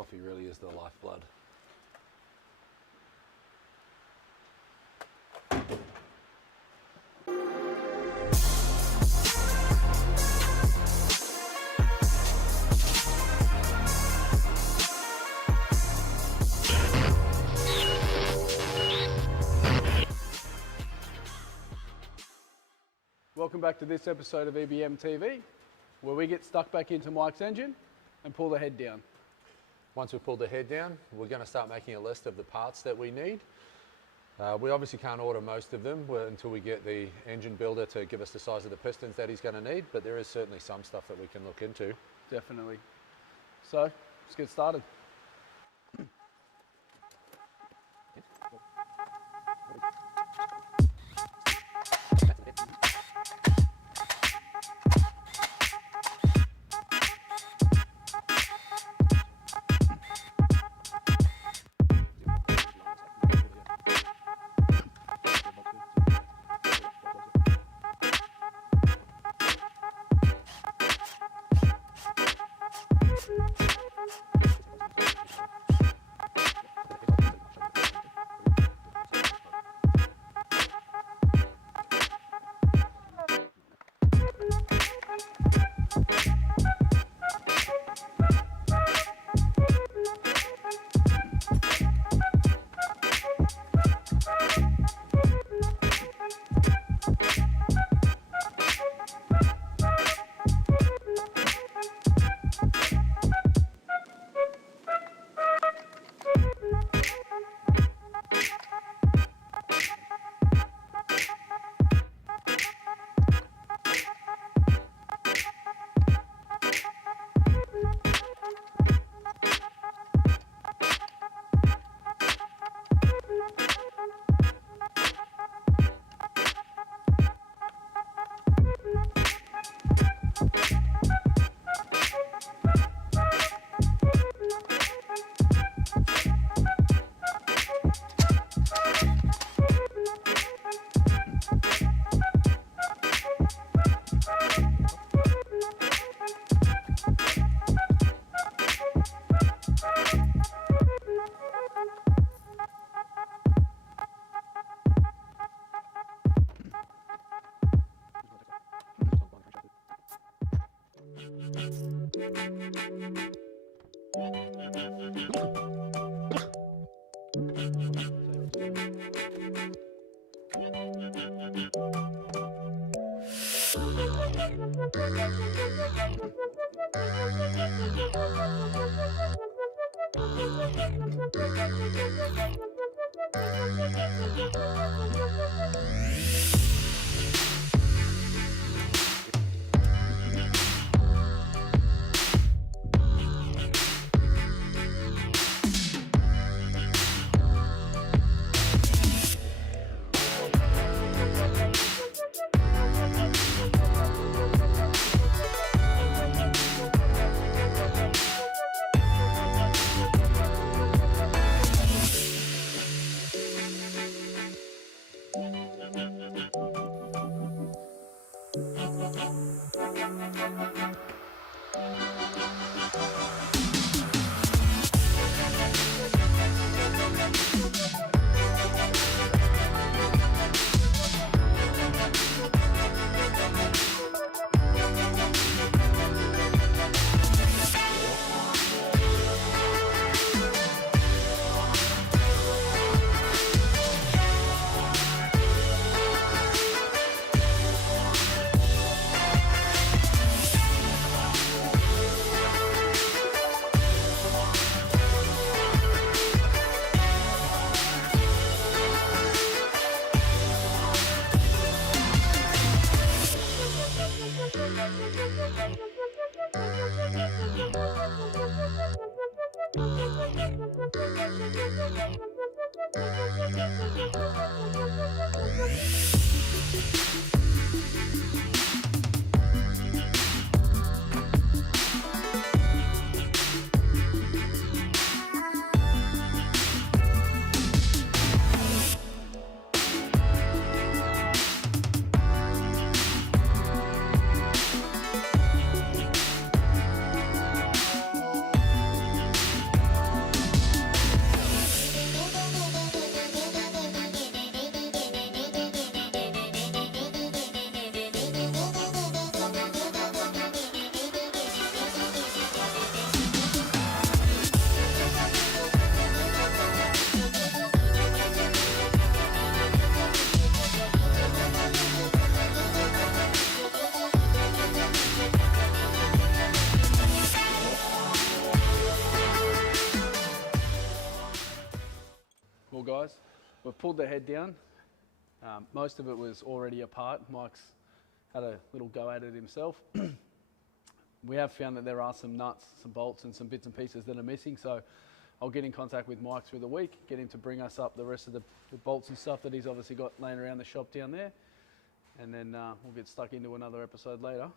coffee really is the lifeblood. Welcome back to this episode of EBM TV, where we get stuck back into Mike's engine and pull the head down. Once we pull the head down, we're going to start making a list of the parts that we need. We obviously can't order most of them until we get the engine builder to give us the size of the pistons that he's going to need, but there is certainly some stuff that we can look into. Definitely. So, let's get started. guys. We've pulled the head down. Most of it was already apart. Mike's had a little go at it himself. We have found that there are some nuts, some bolts and some bits and pieces that are missing, so I'll get in contact with Mike through the week, get him to bring us up the rest of the bolts and stuff that he's obviously got laying around the shop down there, and then we'll get stuck into another episode later.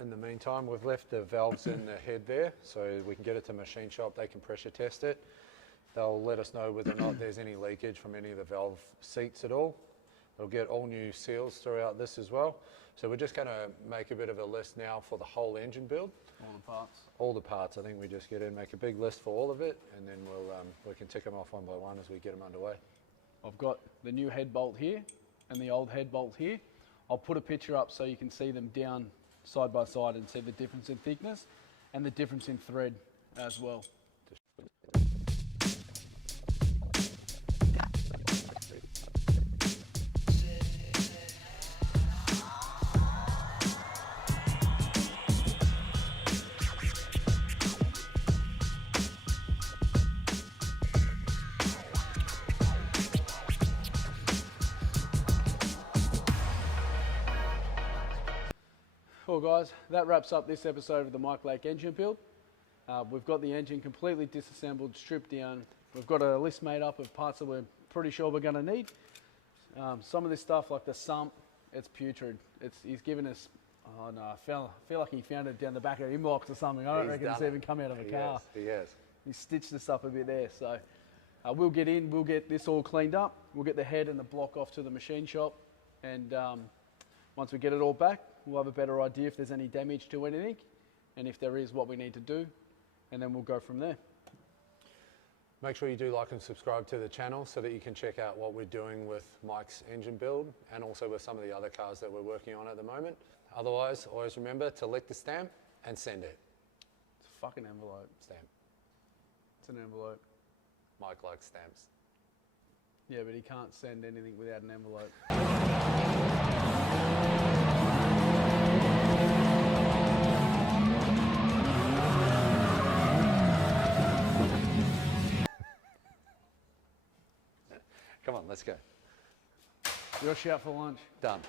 In the meantime, we've left the valves in the head there so we can get it to machine shop. They can pressure test it. They'll let us know whether or not there's any leakage from any of the valve seats at all. They'll get all new seals throughout this as well. So we're just going to make a bit of a list now for the whole engine build. All the parts. All the parts. I think we just get in, make a big list for all of it, and then we can tick them off one by one as we get them underway. I've got the new head bolt here and the old head bolt here. I'll put a picture up so you can see them down side by side and see the difference in thickness and the difference in thread as well. Well guys, that wraps up this episode of the Mike Lake engine build. We've got the engine completely disassembled, stripped down. We've got a list made up of parts that we're pretty sure we're going to need. Some of this stuff like the sump, it's putrid. He's given us, oh no, I feel like he found it down the back of an inbox or something. I don't reckon it's even come out of a car. He has. He stitched this up a bit there. So we'll get in, we'll get this all cleaned up. We'll get the head and the block off to the machine shop. And once we get it all back, we'll have a better idea if there's any damage to anything, and if there is, what we need to do, and then we'll go from there. Make sure you do like and subscribe to the channel so that you can check out what we're doing with Mike's engine build and also with some of the other cars that we're working on at the moment. Otherwise, always remember to lick the stamp and send it. It's a fucking envelope. Stamp. It's an envelope. Mike likes stamps. Yeah, but he can't send anything without an envelope. Come on, let's go. You're out for lunch. Done.